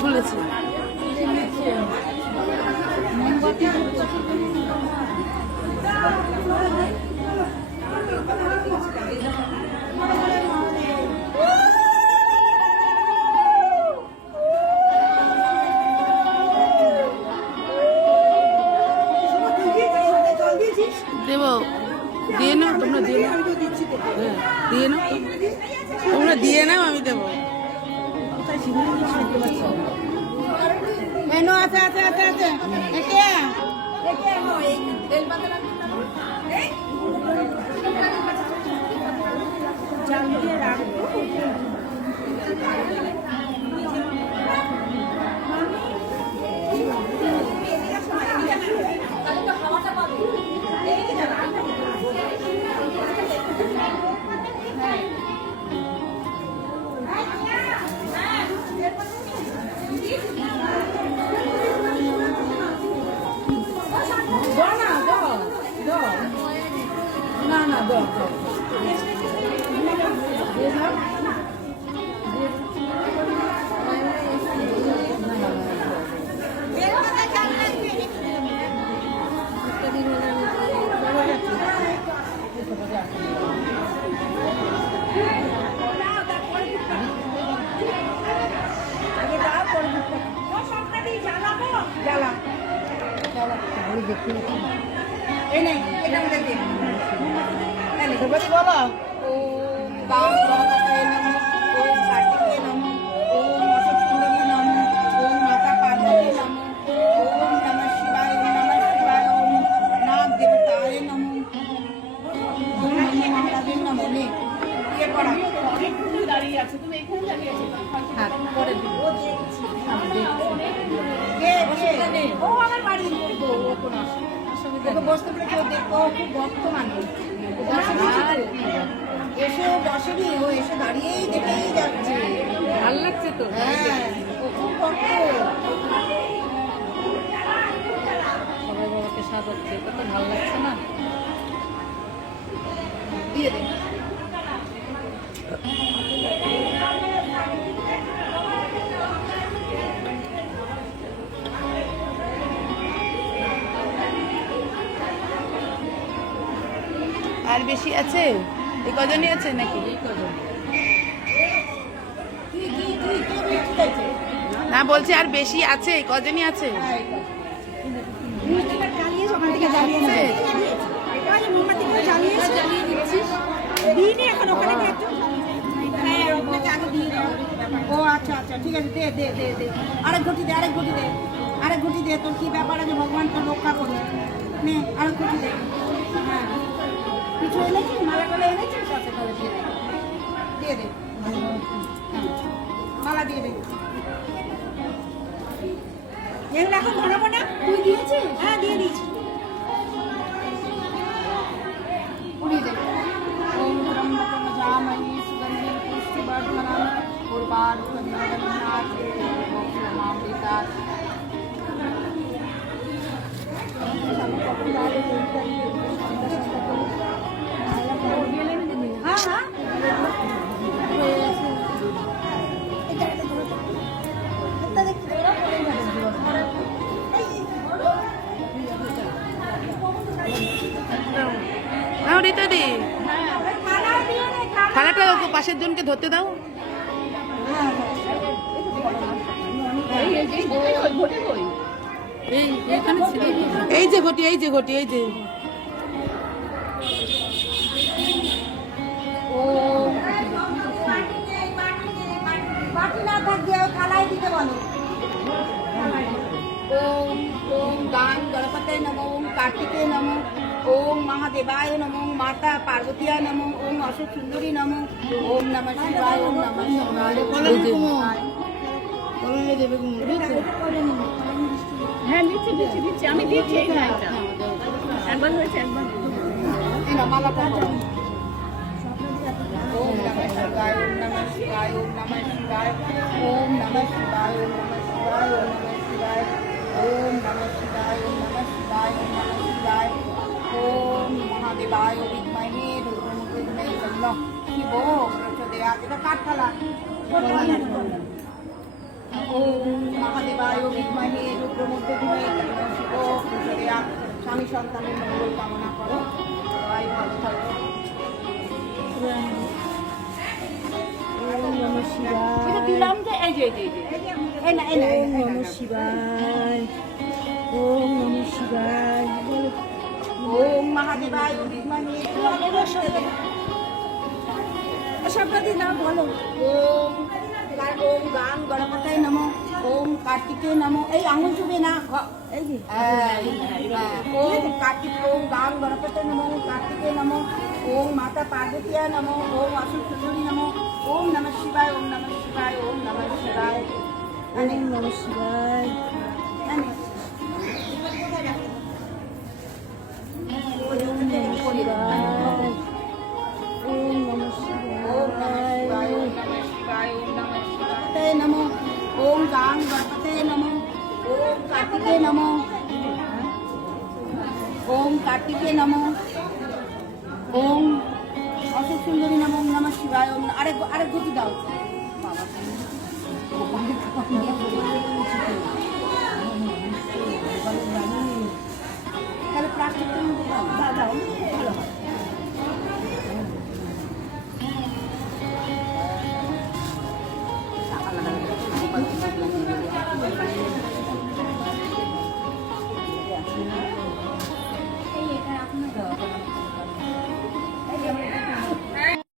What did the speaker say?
তুলেছে দেবো দিয়ে নাও তোমরা দিয়ে নাও দিয়ে নাও তোমরা দিয়ে নাও আমি দেবো মেনু আছে আছে আছে আছে একে না না দাও এই নেই এটা আমাদের দিন বলো ওম দাম গণপতয়ে নমঃ ওম কার্তিকে নমঃ ওম অশোক সুন্দরী নমঃ ওম মাতা পার্বতী নমঃ ওম নমঃ শিবায় ওম নাগ দেবতায় নমঃ ওম মহাদেব নমঃ নে কে পড়া অনেক তুমি দাঁড়িয়ে আছো তুমি এখানে দাঁড়িয়ে আছো হ্যাঁ পরে দিব কে ও আমার বাড়ি গো ও কোন অসুবিধা বসতে পারে কেউ দেখো খুব ভক্ত মানুষ এসে বসেনি ও এসে দাঁড়িয়েই দেখেই যাচ্ছে ভালো লাগছে তো হ্যাঁ ও খুব ভক্ত সবাই বাবাকে সাজাচ্ছে কত ভালো লাগছে না দিয়ে দে আর বেশি আছে এই কজনই আছে নাকি না বলছি আর বেশি আছে এই কজনই আছে ও আচ্ছা আচ্ছা ঠিক আছে দে দে দে দে আরেক ঘটি দে আরেক ঘটি দে আরেক ঘটি দে তোর কি ব্যাপার আছে ভগবান তোর রক্ষা করবে নে আরেক ঘটি দে হ্যাঁ কিছু এনেছিস মালা টালা এনেছিস সাথে করে দিয়ে দে মালা দিয়ে দে এগুলো এখন ধরাবো না তুই দিয়েছিস হ্যাঁ দিয়ে দিয়েছি পুড়িয়ে দে ওম ব্রহ্মকম জামহি সুগন্ধি পুষ্টিবর্ধনম পূর্বার্ধনাথ মামৃতা হ্যাঁ হ্যাঁ রিতা দি খানাটা পাশের জনকে ধরতে দাও এই যে ঘটি এই যে ঘটি এই যে ও বাটি না থাকবে থালায় দিতে বলো ওম ওম গান গণপতয়ে নমঃ ওম কার্তিকে নমঃ ওম মহাদেবায় নমঃ মাতা পার্বতীয় নমঃ ওম অশোক সুন্দরী নমঃ ওম নমঃ শিবায় ওম নমঃ শিবায় এই যে কলমে দেবে কুমড়ো বুঝছো? হ্যাঁ দিচ্ছি দিচ্ছি দিচ্ছি আমি দিচ্ছি এই লাইনটা একবার হয়েছে একবার এই না মালাটা করো। ওম নমঃ শিবায় ওম নমঃ শিবায় ওম নমঃ শিবায় ওম নমঃ শিবায় ওম নমঃ শিবায় ওম নমঃ শিবায় ওম নমঃ শিবায় ওম নমঃ শিবায় ওম মহাদেবায় বিদ্মহে রুদ্রমূর্তি ধীমহি তন্নঃ শিবো প্রচোদয়াৎ। এটা কাঠফালা। ওম মহাদেবায় বিদ্মহে রুদ্রমূর্তি ধীমহি তন্নঃ শিবো প্রচোদয়াৎ। স্বামী সন্তানের মঙ্গল কামনা করো, সবাই ভালো থাকো। ওম নমঃ শিবায় এটা দিলাম যে এই যে এই না ওম নমঃ শিবায় ওম নমঃ শিবায় বলো ওম মহাদেবায় বিদ্মহে সবটা দিলাম বলো ওম ওম গাং গণপতায় নমঃ ওম কার্তিকে নমঃ। এই আঙুল চুবে না এই যে ওম কার্তিক ওম গাং গণপতায় নমঃ ওম কার্তিকে নমঃ ওম মাতা পার্বতীয়া নমঃ ওম অশোক সুন্দরী নমঃ ওম নমঃ শিবায় ওম নমঃ শিবায় ওম নমঃ শিবায়। ওম নমঃ শিবায় ওম নমঃ শিবায় ओम नमः शिवाय ओम नमः शिवाय नमो ओम गां गणपते नमो ओम कार्तिके नमो ओम कार्तिके नमो ओम अशोक सुंदरी नमो ओम नमः शिवाय ओम अरे गति दाओ बाबा